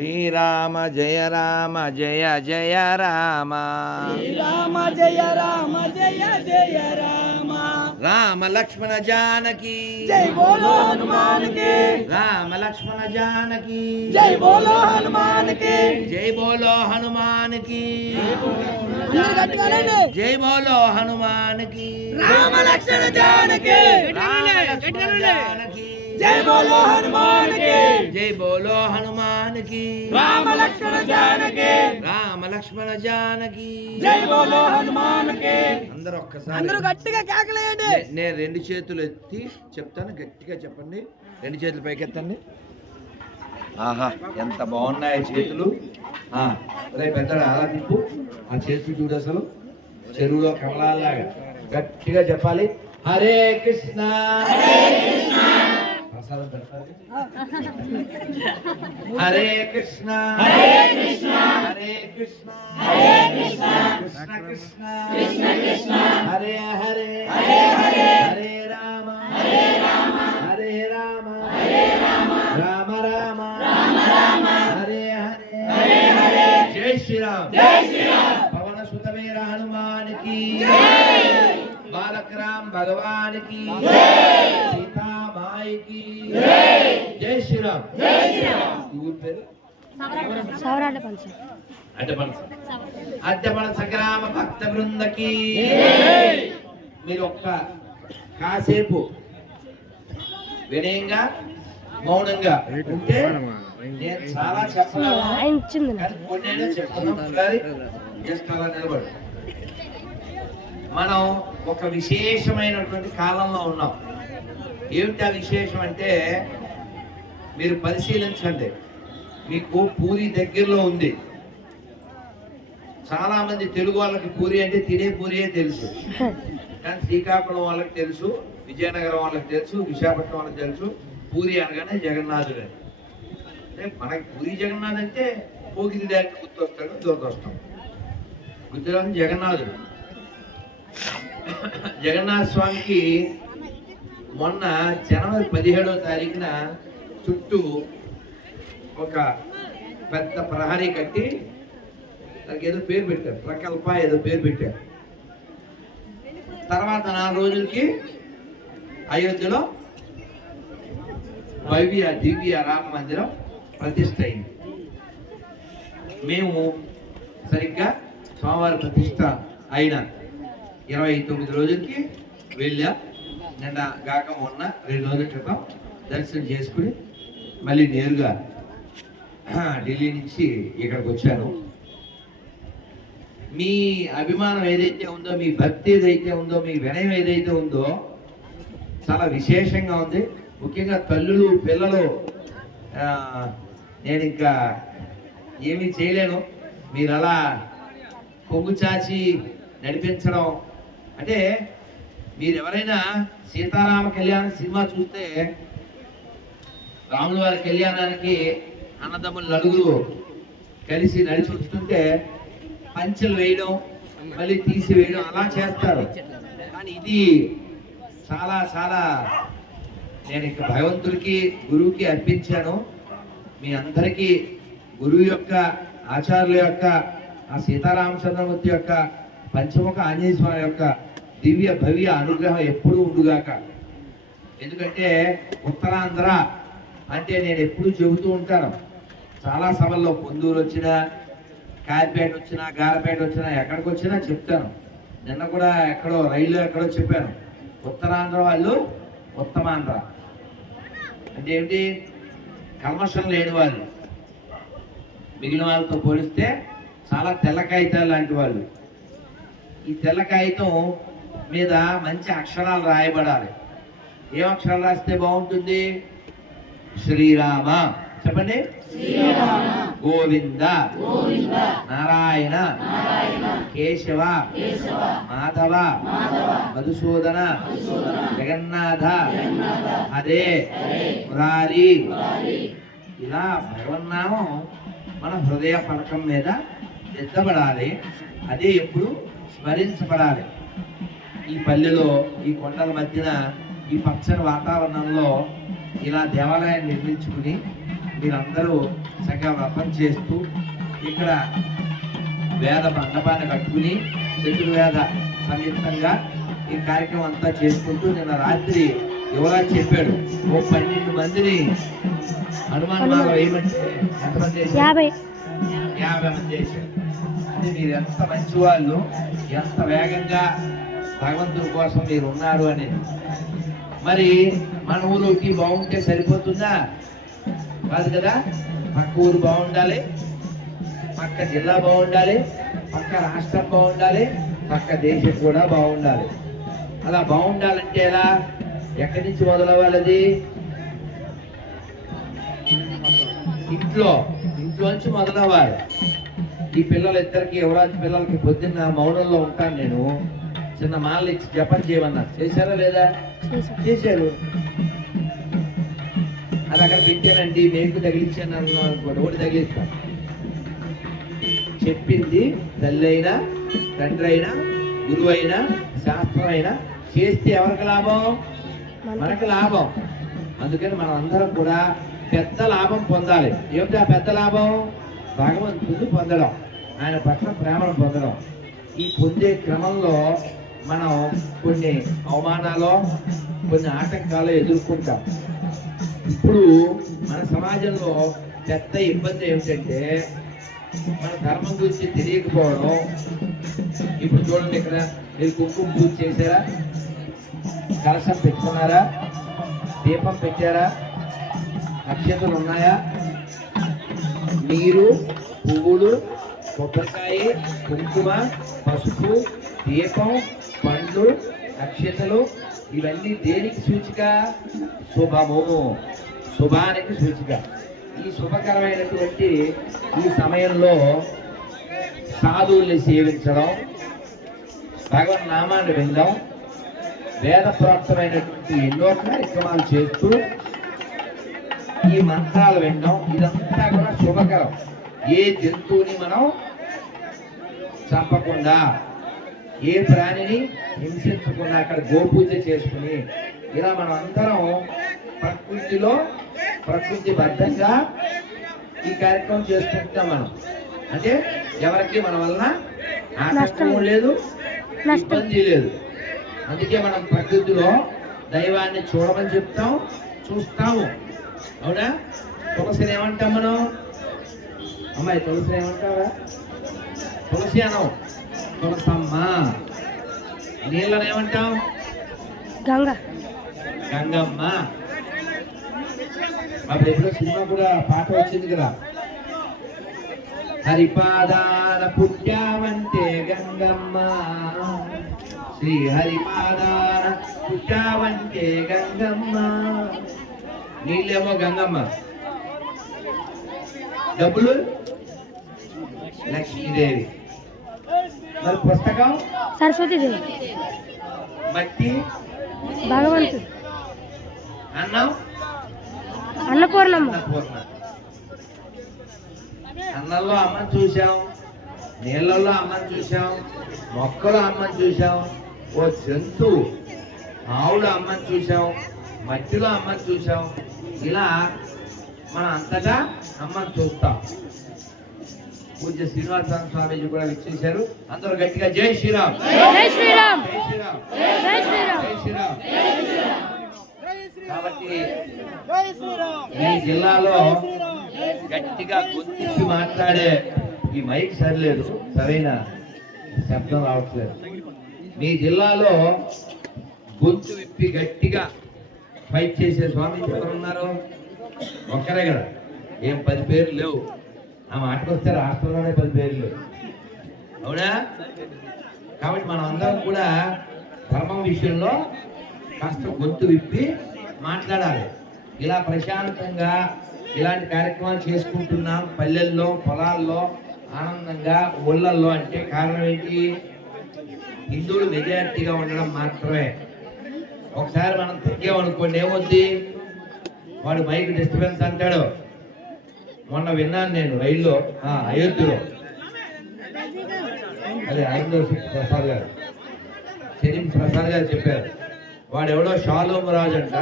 శ్రీరామ జయ రామ జయ జయ రామ. శ్రీరామ జయ రామ జయ జయ రామ. రామ లక్ష్మణ జానకి. జై బోలో హనుమాన్కి రామ లక్ష్మణ జానకి. జై బోలో హనుమాన్కి జై బోలో హనుమాన్కి జై బోలో హనుమాన్కి రామ లక్ష్మణ జానకి. రామ జానకి. జై బోలో హనుమాన్కి జై బోలో హనుమాన్కి రామ లక్ష్మణ జానకి. రామ లక్ష్మణ జానకి. జై బోలో హనుమాన్కి అందరూ ఒక్కసారి అందరూ గట్టిగా కేకలేయండి. నేను రెండు చేతులు ఎత్తి చెప్తాను గట్టిగా చెప్పండి. రెండు చేతులు పైకెత్తండి ఆహా ఎంత బాగున్నాయి చేతులు. రేపు పెద్ద అలా తిప్పు. ఆ చేతులు చూడు అసలు. చెరువులో కమలాలాగా గట్టిగా చెప్పాలి. హరే కృష్ణ. ప్రసాదం పెడతారు. హరే కృష్ణ. హరే కృష్ణ. హరే కృష్ణ. హరే కృష్ణ. కృష్ణ కృష్ణ. కృష్ణ కృష్ణ. హరే హరే. హరే హరే. హరే రామ. హరే రామ. హరే రామ. హరే రామ. రామ రామ. రామ రామ. హరే హరే. హరే హరే. జై శ్రీరామ్. జై శ్రీరామ్. పవన సుత వీర హనుమాన్కి జై. బాలక రామ్ భగవాన్కి జై. జై జై శ్రీరామ్. జై శ్రీరామ్. ఊరి పేరు? సవరాల పంచం. అడ్డపనస అడ్డపనస గ్రామ భక్త బృందకి. మీరు ఒక్క కాసేపు వినయంగా మౌనంగా ఉంటే నేను చాలా నిలబడు. మనం ఒక విశేషమైనటువంటి కాలంలో ఉన్నాం. ఏమిటి ఆ విశేషం అంటే మీరు పరిశీలించండి. మీకు పూరి దగ్గరలో ఉంది. చాలామంది తెలుగు వాళ్ళకి పూరి అంటే తినే పూరియే తెలుసు. కానీ శ్రీకాకుళం వాళ్ళకి తెలుసు విజయనగరం వాళ్ళకి తెలుసు విశాఖపట్నం వాళ్ళకి తెలుసు పూరి అనగానే జగన్నాథుడు. అని అంటే మనకి పూరి జగన్నాథ్ అంటే పోగిరి దానికి గుర్తొస్తాడు దురదొస్తాం గుర్తురాని జగన్నాథుడు. జగన్నాథ స్వామికి మొన్న జనవరి పదిహేడో తారీఖున చుట్టూ ఒక పెద్ద ప్రహరీ కట్టి దానికి ఏదో పేరు పెట్టారు ప్రకల్ప ఏదో పేరు పెట్టారు. తర్వాత నాలుగు రోజులకి అయోధ్యలో భవ్య దివ్య రామ మందిరం ప్రతిష్ట అయింది. మేము సరిగ్గా సోమవారం ప్రతిష్ట అయిన ఇరవై తొమ్మిది రోజులకి వెళ్ళాం. నిన్న గాక మొన్న రెండు రోజుల క్రితం దర్శనం చేసుకుని మళ్ళీ నేరుగా ఢిల్లీ నుంచి ఇక్కడికి వచ్చాను. మీ అభిమానం ఏదైతే ఉందో మీ భక్తి ఏదైతే ఉందో మీ వినయం ఏదైతే ఉందో చాలా విశేషంగా ఉంది. ముఖ్యంగా తల్లులు పిల్లలు నేను ఇంకా ఏమీ చేయలేను. మీరు అలా కొంగు చాచి నడిపించడం అంటే మీరు ఎవరైనా సీతారామ కళ్యాణ సినిమా చూస్తే రాముల వారి కళ్యాణానికి అన్నదమ్ములు నలుగురు కలిసి నడిచి వస్తుంటే పంచెలు వేయడం మళ్ళీ తీసి వేయడం అలా చేస్తారు. కానీ ఇది చాలా చాలా నేను ఇక భగవంతుడికి గురువుకి అర్పించాను. మీ అందరికీ గురువు యొక్క ఆచార్యుల యొక్క ఆ సీతారామచంద్రమూర్తి యొక్క పంచముఖ ఆంజనేయ స్వామి యొక్క దివ్య భవ్య అనుగ్రహం ఎప్పుడూ ఉండుగాక. ఎందుకంటే ఉత్తరాంధ్ర అంటే నేను ఎప్పుడూ చెబుతూ ఉంటాను. చాలా సభల్లో పొందూరు వచ్చినా కాయపేట వచ్చినా గారపేట వచ్చినా ఎక్కడికి వచ్చినా చెప్తాను. నిన్న కూడా ఎక్కడో రైల్లో ఎక్కడో చెప్పాను. ఉత్తరాంధ్ర వాళ్ళు ఉత్తమాంధ్ర. అంటే ఏమిటి? కల్మషం లేని వాళ్ళు. మిగిలిన వాళ్ళతో పోలిస్తే చాలా తెల్ల కాగితాలు లాంటి వాళ్ళు. ఈ తెల్ల కాగితం మీద మంచి అక్షరాలు రాయబడాలి. ఏం అక్షరాలు రాస్తే బాగుంటుంది? శ్రీరామ. చెప్పండి. గోవింద. నారాయణ. కేశవ. మాధవ. మధుసూదన. జగన్నాథ. హరే మురారి. ఇలా భగవన్నామం మన హృదయ పలకం మీద ఎత్తబడాలి అదే ఎప్పుడు స్మరించబడాలి. ఈ పల్లెలో ఈ కొండల మధ్యన ఈ పచ్చని వాతావరణంలో ఇలా దేవాలయాన్ని నిర్మించుకుని మీరందరూ చక్కగా వ్రతం చేస్తూ ఇక్కడ వేద మండపాన్ని కట్టుకుని చతుర్వేద సంయుక్తంగా ఈ కార్యక్రమం అంతా చేసుకుంటూ నిన్న రాత్రి యువరాజ్ చెప్పాడు ఓ పన్నెండు మందిని హనుమాన్ మాల వేయమంటే ఎంతమంది చేశారు? యాభై యాభై మంది చేశారు అంటే మీరు ఎంత మంచి వాళ్ళు ఎంత వేగంగా భగవంతుడి కోసం మీరు ఉన్నారు అని. మరి మన ఊరికి బాగుంటే సరిపోతుందా? కాదు కదా? పక్క ఊరు బాగుండాలి పక్క జిల్లా బాగుండాలి పక్క రాష్ట్రం బాగుండాలి పక్క దేశం కూడా బాగుండాలి. అలా బాగుండాలంటే ఎలా? ఎక్కడి నుంచి మొదలవ్వాలి అది ఇంట్లో ఇంట్లోంచి మొదలవ్వాలి. ఈ పిల్లలు ఇద్దరికి యువరాజు పిల్లలకి పొద్దున్న మౌనంలో ఉంటాను నేను. చిన్న మాలలు ఇచ్చి జపం చేయమన్నారు. చేశారా లేదా? చేశాం చేశారు. అది అక్కడ పెట్టానండి మేకు తగిలించాను అనుకోండి ఒకటి తగిలిస్తాను చెప్పింది తల్లి అయినా తండ్రి అయినా గురువు అయినా శాస్త్రం అయినా చేస్తే ఎవరికి లాభం? మనకి. లాభం. అందుకని మనం అందరం కూడా పెద్ద లాభం పొందాలి. ఏమిటి ఆ పెద్ద లాభం? భగవంతుడు పొందడం ఆయన పట్ల ప్రేమను పొందడం. ఈ పొందే క్రమంలో మనం కొన్ని అవమానాలు కొన్ని ఆటంకాలు ఎదుర్కొంటాం. ఇప్పుడు మన సమాజంలో పెద్ద ఇబ్బంది ఏమిటంటే మన ధర్మం గురించి తెలియకపోవడం. ఇప్పుడు చూడండి ఇక్కడ మీరు కుంకుమ పూజ చేశారా? కలశం పెట్టుకున్నారా? దీపం పెట్టారా? నక్షత్రాలు ఉన్నాయా? నీరు పువ్వులు కొబ్బరికాయ కుంకుమ పసుపు దీపం పండ్లు నక్షత్రలు ఇవన్నీ దేనికి సూచిక? శుభము. శుభానికి సూచిక. ఈ శుభకరమైనటువంటి ఈ సమయంలో సాధువుల్ని సేవించడం భగవన్ నామాన్ని వినడం వేద ప్రాప్తమైనటువంటి ఎన్నో కార్యక్రమాలు చేస్తూ ఈ మంత్రాలు వినడం ఇదంతా కూడా శుభకరం. ఏ జంతువుని మనం చంపకుండా ఏ ప్రాణిని హింసించకుండా అక్కడ గోపూజ చేసుకుని ఇలా మనం అందరం ప్రకృతిలో ప్రకృతి బద్ధంగా ఈ కార్యక్రమం చేసుకుంటాం మనం. అంటే ఎవరికి మన వలన ఆటంకం. లేదు. ఇబ్బంది లేదు. అందుకే మనం ప్రకృతిలో దైవాన్ని చూడమని చెప్తాం చూస్తాము. అవునా? తులసిని ఏమంటాం మనం? అమ్మాయి తులసిని ఏమంటావా? తులసి అనం. తులసమ్మ. నీళ్ళని ఏమంటాం గంగ. గంగమ్మ. అప్పుడు ఎప్పుడో సినిమా కూడా పాట వచ్చింది కదా. హరిపాదాన పుట్టావంటే గంగమ్మ. శ్రీ హరిపాదాన పుట్టావంటే గంగమ్మ. నీళ్ళేమో గంగమ్మ. డబ్బులు? లక్ష్మీదేవి. మరి పుస్తకం? సరస్వతీదేవి మట్టి? భగవంతుడు అన్నం? అన్నపూర్ణమ్మ. అన్నపూర్ణ. అన్నంలో అమ్మని చూసాం నీళ్ళల్లో అమ్మని చూసాం మొక్కలో అమ్మని చూసాం ఓ జంతువు ఆవులో అమ్మని చూసాం మట్టిలో అమ్మని చూసాం ఇలా మనం అంతటా అమ్మని చూస్తాం. పూజ్య శ్రీనివాస స్వామీజీ కూడా విచ్చేశారు అందరూ గట్టిగా జై శ్రీరామ్ జై శ్రీరామ్ జై శ్రీరామ్ జై శ్రీరామ్ జై శ్రీరామ్ కాబట్టి ఈ జిల్లాలో గట్టిగా గొంతిప్పి మాట్లాడే ఈ మైక్ సరిలేదు సరైన శబ్దం రావట్లేదు మీ జిల్లాలో గొంతు విప్పి గట్టిగా ఫైట్ చేసే స్వామి ఎవరున్నారు ఒక్కరే కదా ఏం పది పేర్లు లేవు ఆ మాటకు వస్తే రాష్ట్రంలోనే పది పేర్లు. అవునా? కాబట్టి మనం అందరం కూడా ధర్మం విషయంలో కాస్త గొంతు విప్పి మాట్లాడాలి. ఇలా ప్రశాంతంగా ఇలాంటి కార్యక్రమాలు చేసుకుంటున్నాం పల్లెల్లో పొలాల్లో ఆనందంగా ఊళ్ళల్లో అంటే కారణం ఏంటి? హిందువులు మెజారిటీగా ఉండడం మాత్రమే. ఒకసారి మనం తగ్గామనుకోండి ఏమొద్ది వాడు మైక్ డిస్టర్బెన్స్ అంటాడు. మొన్న విన్నాను నేను రైల్లో. అయోధ్యలో. అదే అయోధ్య ప్రసాద్ గారు. శని ప్రసాద్ గారు చెప్పారు. వాడెవడో షాలోమ్ రాజు అంట.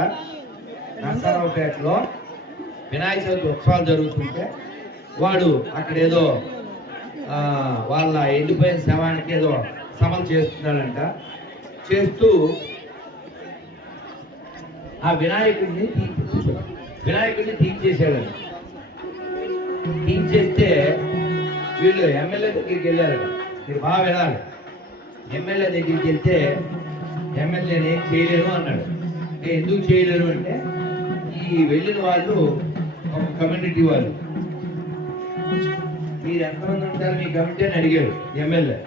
నర్సరావుపేటలో వినాయక చవితి ఉత్సవాలు జరుగుతుంటే వాడు అక్కడ ఏదో వాళ్ళ ఎండిపోయిన శవానికి ఏదో సమలు చేస్తున్నాడంట. చేస్తూ ఆ వినాయకుడిని తీ- వినాయకుడిని తీర్చేసాడంట తీర్చేస్తే వీళ్ళు ఎమ్మెల్యే దగ్గరికి వెళ్ళారు మీరు బాగా వినాలి ఎమ్మెల్యే దగ్గరికి వెళ్తే ఎమ్మెల్యేని ఏం చేయలేను అన్నాడు. నేను ఎందుకు చేయలేను అంటే ఈ వెళ్ళిన వాళ్ళు ఒక కమ్యూనిటీ వాళ్ళు. మీరు ఎంతమంది ఉంటారు మీ కమిటీ అని అడిగారు ఎమ్మెల్యే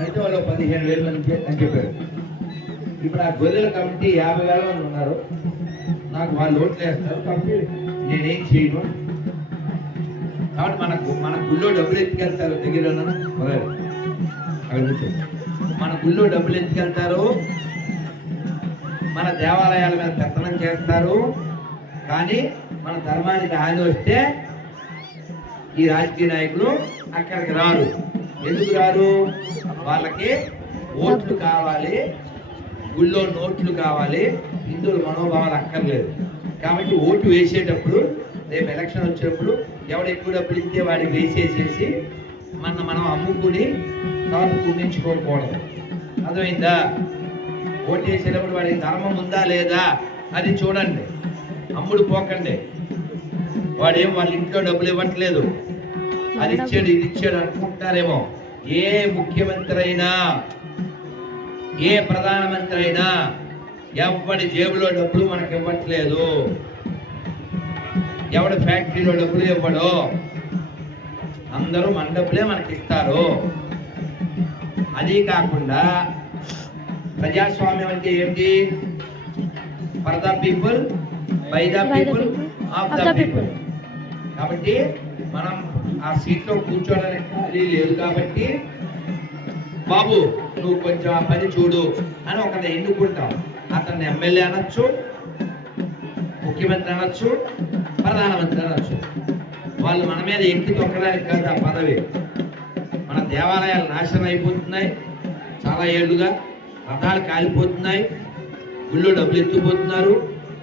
అయితే వాళ్ళు పదిహేను వేల మంది అని చెప్పారు. ఇప్పుడు ఆ గొర్రెల కమిటీ యాభై వేల మంది ఉన్నారు. నాకు వాళ్ళు ఓట్లు వేస్తారు. కాబట్టి నేనేం చేయను? కాబట్టి మనకు మన గుళ్ళో డబ్బులు ఎత్తుకెళ్తారు దగ్గర మన గుళ్ళో డబ్బులు ఎత్తుకెళ్తారు. మన దేవాలయాల మీద పెత్తనం చేస్తారు. కానీ మన ధర్మానికి హాని వస్తే ఈ రాజకీయ నాయకులు అక్కడికి రారు. ఎందుకు రారు? వాళ్ళకి ఓట్లు కావాలి. గుళ్ళో నోట్లు కావాలి. హిందువుల మనోభావాలు అక్కర్లేదు. కాబట్టి ఓటు వేసేటప్పుడు రేపు ఎలక్షన్ వచ్చినప్పుడు ఎవడు ఎక్కువ డబ్బులు ఇస్తే వాడికి వేసేసేసి మన మనం అమ్ముకుని తర్వాత పుణ్యించుకోకూడదు అర్థమైందా? ఓటు వేసేటప్పుడు వాడికి ధర్మం ఉందా లేదా అది చూడండి. అమ్ముడు పోకండి. వాడేం వాళ్ళ ఇంట్లో డబ్బులు ఇవ్వట్లేదు. అది ఇచ్చాడు ఇది ఇచ్చాడు అనుకుంటారేమో. ఏ ముఖ్యమంత్రి అయినా ఏ ప్రధానమంత్రి అయినా ఎవరి జేబులో డబ్బులు మనకి ఇవ్వట్లేదు ఎవడి ఫ్యాక్టరీలో డబ్బులు ఇవ్వడు? అందరూ మన డబ్బులే మనకి ఇస్తారు అది కాకుండా ప్రజాస్వామ్యం అంటే ఏంటి? For the people by the people of the people కాబట్టి మనం ఆ సీట్లో కూర్చోడానికి ఖాళీ లేదు కాబట్టి బాబు నువ్వు కొంచెం ఆ పని చూడు అని ఒకరిని ఎన్నుకుంటాం అతన్ని ఎమ్మెల్యే అనొచ్చు ముఖ్యమంత్రి అనొచ్చు ప్రధానమంత్రి వాళ్ళు మన మీద ఎక్కి తొక్కడానికి కాదు ఆ పదవి. మన దేవాలయాలు నాశనం అయిపోతున్నాయి. చాలా ఏళ్ళుగా రథాలు కాలిపోతున్నాయి. గుళ్ళో డబ్బులు ఎత్తుపోతున్నారు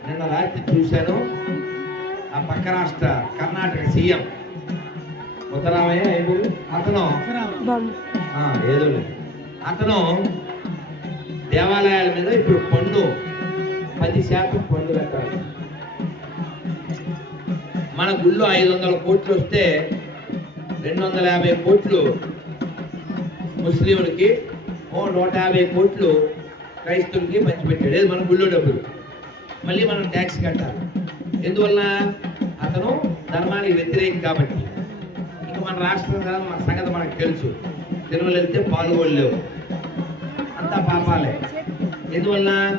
నిన్న రాత్రి చూశాను. ఆ పక్క రాష్ట్ర కర్ణాటక సీఎం ముద్దరామయ్య? అతను ఏదో. అతను దేవాలయాల మీద ఇప్పుడు పన్ను పది శాతం పన్ను పెట్టాలి మన గుళ్ళో ఐదు వందల కోట్లు వస్తే రెండు వందల యాభై కోట్లు ముస్లింలకి ఓ నూట యాభై కోట్లు క్రైస్తవులకి పంచిపెట్టాడు. ఏది మన గుళ్ళో డబ్బులు? మళ్ళీ మనం ట్యాక్స్ కట్టాలి. ఎందువల్ల? అతను ధర్మానికి వ్యతిరేకం కాబట్టి. ఇంకా మన రాష్ట్రం కదా మన సంగతి మనకు తెలుసు. తిరుమల వెళ్తే పాల్గొనలేవు అంతా పాపాలే. ఎందువల్ల?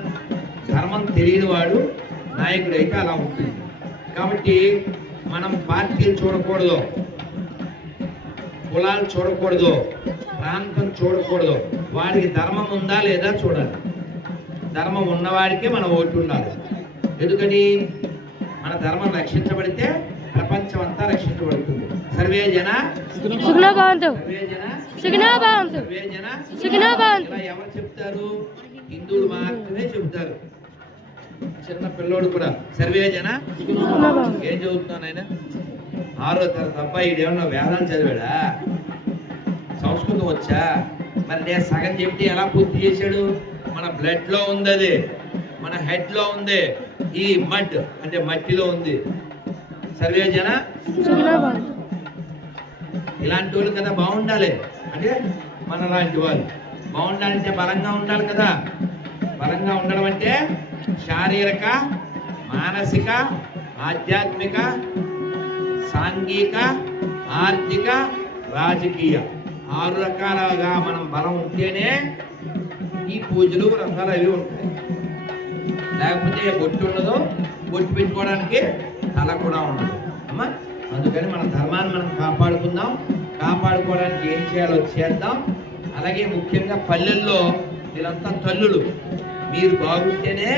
ధర్మం తెలియని వాడు నాయకుడు అయితే అలా ఉంటుంది. కాబట్టి మనం పార్టీలు చూడకూడదు. కులాలు చూడకూడదు. ప్రాంతం చూడకూడదు. వాడికి ధర్మం ఉందా లేదా చూడాలి. ధర్మం ఉన్నవాడికే మన ఓటు ఉండాలి. ఎందుకని? మన ధర్మం రక్షించబడితే ప్రపంచం అంతా రక్షించబడుతుంది. సర్వే జన ఎవరు చెప్తారు? హిందువులు మాత్రమే చెప్తారు. చిన్న పిల్లోడు కూడా. సర్వే జన? ఏం చదువుతున్నాను ఆయన ఆరో తరగతి అబ్బాయి ఏమన్నా వేదాలు చదివాడా? సంస్కృతం వచ్చా? మరి నేను సగం చెప్తే ఎలా పూర్తి చేశాడు? మన బ్లడ్లో ఉంది అది మన హెడ్లో ఉంది. ఈ మడ్ అంటే మట్టిలో ఉంది. సర్వే జన? ఇలాంటి వాళ్ళు కదా బాగుండాలి. అంటే మన లాంటి వాళ్ళు. బాగుండాలంటే బలంగా ఉండాలి కదా. బలంగా ఉండడం అంటే శారీరక మానసిక ఆధ్యాత్మిక సాంఘిక ఆర్థిక రాజకీయ. ఆరు రకాలుగా మనం బలం ఉంటేనే ఈ పూజలు వ్రతాలు అవి ఉంటాయి. లేకపోతే బొట్టు ఉండదు. బొట్టు పెట్టుకోవడానికి తల కూడా ఉండదు. అందుకని మన ధర్మాన్ని మనం కాపాడుకుందాం. కాపాడుకోవడానికి ఏం చేయాలో చేద్దాం. అలాగే ముఖ్యంగా పల్లెల్లో వీళ్ళంతా తల్లులు. మీరు బాగుంటేనే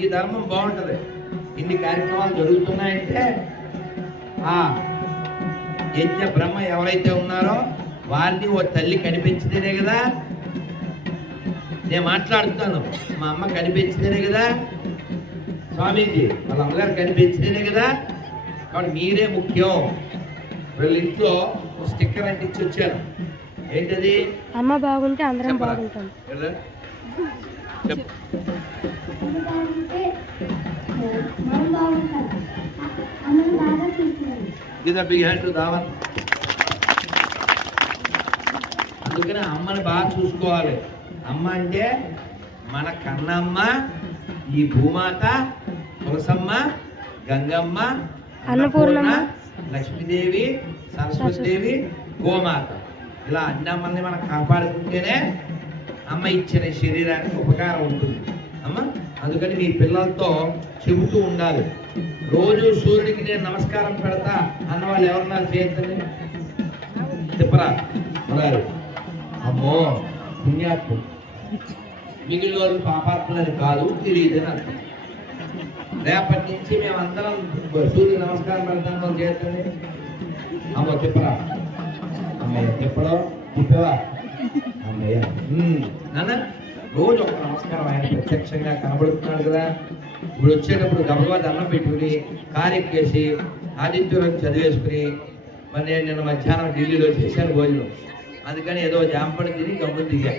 ఈ ధర్మం బాగుంటుంది. ఇన్ని కార్యక్రమాలు జరుగుతున్నాయంటే ఆ యజ్ఞ బ్రహ్మ ఎవరైతే ఉన్నారో వారిని ఓ తల్లి కనిపించితేనే కదా నేను మాట్లాడుతున్నాను మా అమ్మ కనిపించితేనే కదా స్వామీజీ వాళ్ళ అమ్మగారు కనిపించితేనే కదా. కాబట్టి మీరే ముఖ్యం. వీళ్ళ ఇంట్లో ఒక స్టిక్కర్ అంటించి వచ్చాను. ఏంటది? అమ్మ బాగుంటే అందరం? బాగుంటాం. ఎలా? చెప్పు. ఎందుకంటే మనం బాగుంటాం అమ్మని బాగా చూస్తున్నాను Give a big hand to Dhawan. అందుకని అమ్మని బాగా చూసుకోవాలి అమ్మ అంటే మన కన్నమ్మ ఈ భూమాత తులసమ్మ గంగమ్మ అన్నపూర్ణమ్మ, లక్ష్మీదేవి సరస్వతిదేవి గోమాత ఇలా అన్ని అమ్మల్ని మనం కాపాడుకుంటేనే అమ్మ ఇచ్చిన శరీరానికి ఉపకారం ఉంటుంది. అమ్మ అందుకని మీ పిల్లలతో చెబుతూ ఉండాలి. రోజు సూర్యుడికి నేను నమస్కారం పెడతా అన్న వాళ్ళు ఎవరన్నా చేయొద్దండి చెప్పరా అన్నారు. అమ్మో పుణ్యాత్మ మిగిలిన వాళ్ళు పాపాత్మలని కాదు తెలియదని అర్థం. రేపటి నుంచి మేమందరం సూర్యుడు నమస్కారం పెడతాం వాళ్ళు చేయొద్దండి అమ్మో చెప్పరా అమ్మ చెప్పడం చెప్పావా అమ్మయ్య నాన్న రోజు ఒక నమస్కారం ఆయన ప్రత్యక్షంగా కనబడుతున్నాడు కదా. ఇప్పుడు వచ్చేటప్పుడు గబగబా దండం పెట్టుకుని కారెక్కేసి ఆదిత్యులను చదివేసుకుని మరి నేను నిన్న మధ్యాహ్నం ఢిల్లీలో చేశాను భోజనం. అందుకని ఏదో జాంపడి తిని గమ్మున దిగా.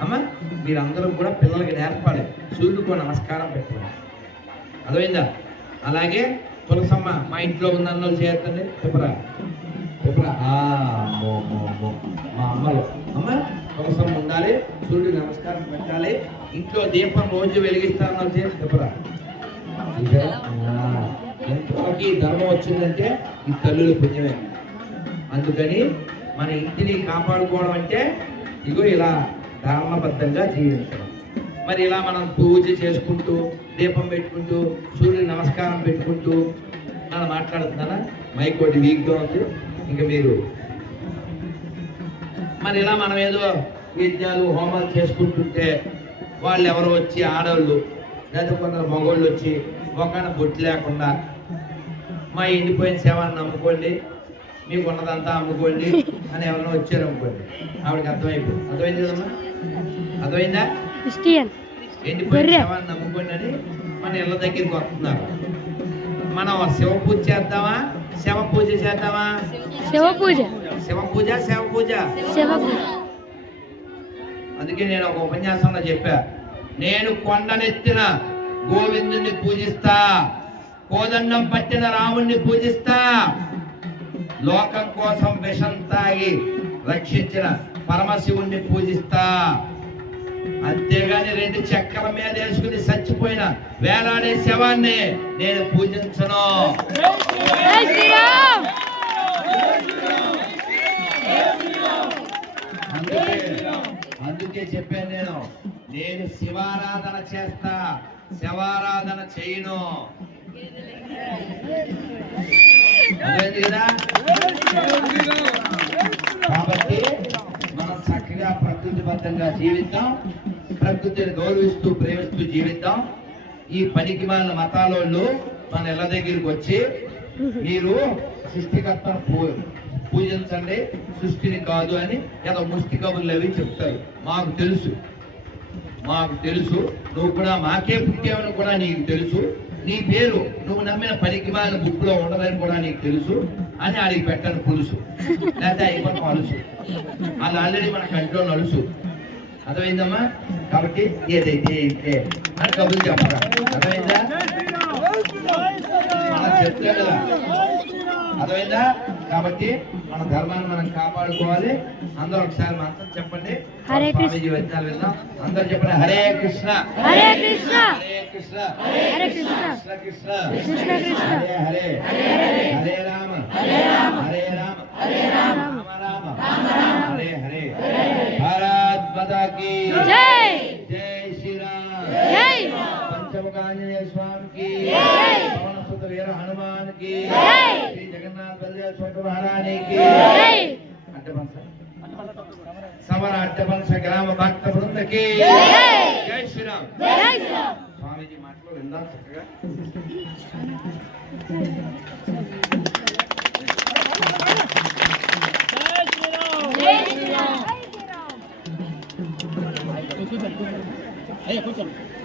అమ్మ మీరందరూ కూడా పిల్లలకి నేర్పాలి. సూర్యుడికి నమస్కారం పెట్టుకోండి. అర్థమైందా? అలాగే తులసమ్మ మా ఇంట్లో ఉందన్న చేస్తండి చెప్పరా? చెప్పరా? మా అమ్మలు. అమ్మ తులసమ్మ ఉండాలి సూర్యుడికి నమస్కారం పెట్టాలి. ఇంట్లో దీపం రోజు వెలిగిస్తాను చేసి చెప్పరా? ఎంతవరకు ఈ ధర్మం వచ్చిందంటే ఈ తల్లుల పుణ్యమే. అందుకని మన ఇంటిని కాపాడుకోవడం అంటే ఇగో ఇలా ధర్మబద్ధంగా జీవించడం. మరి ఇలా మనం పూజ చేసుకుంటూ దీపం పెట్టుకుంటూ సూర్యుని నమస్కారం పెట్టుకుంటూ మనం మాట్లాడుతున్నానా? మైక్ ఒకటి వీక్గా ఉంది. ఇంకా మీరు మరి ఇలా మనం ఏదో యజ్ఞాలు హోమాలు చేసుకుంటుంటే వాళ్ళు ఎవరో వచ్చి ఆడవాళ్ళు లేదా కొందరు మగవాళ్ళు వచ్చి ఒకన బొట్టు లేకుండా మా ఎండిపోయిన సేవని నమ్ముకోండి మీకు ఉన్నదంతా అమ్ముకోండి అని ఎవరైనా వచ్చారు అనుకోండి. ఆవిడకి అర్థమైపోయింది. అర్థమైంది కదమ్మా? అర్థమైందా? ఎండిపోయిన. శవాన్ని నమ్ముకోండి అని మన ఇళ్ళ దగ్గరికి వస్తున్నారు. మనం శివ పూజ చేద్దామా? శవ పూజ చేద్దామా? శివ పూజ శివ పూజ శవ పూజ శివ పూజ అందుకే నేను ఒక ఉపన్యాసంలో చెప్పా. నేను కొండనెత్తిన గోవిందుని పూజిస్తా. కోదండం పట్టిన రాముణ్ణి పూజిస్తా. లోకం కోసం విషం తాగి రక్షించిన పరమశివుణ్ణి పూజిస్తా. అంతేగాని రెండు చక్కెర మీద వేసుకుని చచ్చిపోయిన వేలాడే శవాన్ని నేను పూజించను. అందుకే చెప్పాను నేను నేను శివారాధన చేస్తా శివారాధన చేయను. కాబట్టి మనం చక్కగా ప్రకృతిబద్ధంగా జీవిద్దాం. ప్రకృతిని గౌరవిస్తూ ప్రేమిస్తూ జీవిద్దాం. ఈ పనికి మన మతాలోళ్ళు మన ఇళ్ళ దగ్గరికి వచ్చి మీరు సృష్టికర్తను పూ- పూజించండి. సృష్టిని కాదు అని ఏదో ముష్టి కబుర్లు అవి చెప్తారు. మాకు తెలుసు. మాకు తెలుసు. నువ్వు కూడా మాకే పుట్టావని కూడా నీకు తెలుసు. నీ పేరు నువ్వు నమ్మిన పనికి మాలిన బుక్లో ఉండదని కూడా నీకు తెలుసు అని ఆడికి పెట్టను పులుసు. లేకపోతే అయిపోయిన అలుసు అది ఆల్రెడీ మన కంట్లో నలుసు. అర్థమైందమ్మా? కాబట్టి ఏదైతే అయితే అని కబుర్లు చెప్పరా. అర్థమైందా? అర్థమైందా? కాబట్టి మన ధర్మాన్ని మనం కాపాడుకోవాలి. అందరూ ఒకసారి మంత్రం చెప్పండి. హరే కృష్ణ. వచనాలు విందాం. అందరూ చెప్పండి హరే కృష్ణ. హరే కృష్ణ. హరే కృష్ణ. హరే కృష్ణ. కృష్ణ కృష్ణ. కృష్ణ కృష్ణ. హరే హరే. హరే రామ. హరే రామ. రామ. రామ. హరే హరే. భారత్ మాతా జై. జై శ్రీరామ్ జై పంచమ చతుర్ముఖ ఆంజనేయ స్వామికి పవన సుత వీర హనుమాన్కి శ్రీ జగన్నాథ బలదేవ స్వామి మహారాణికి అడ్డపంచ సమర అడ్డపంచ గ్రామ భక్త బృందకి జై శ్రీరామ్ స్వామీజీ మాటలు విందాం చక్కగా।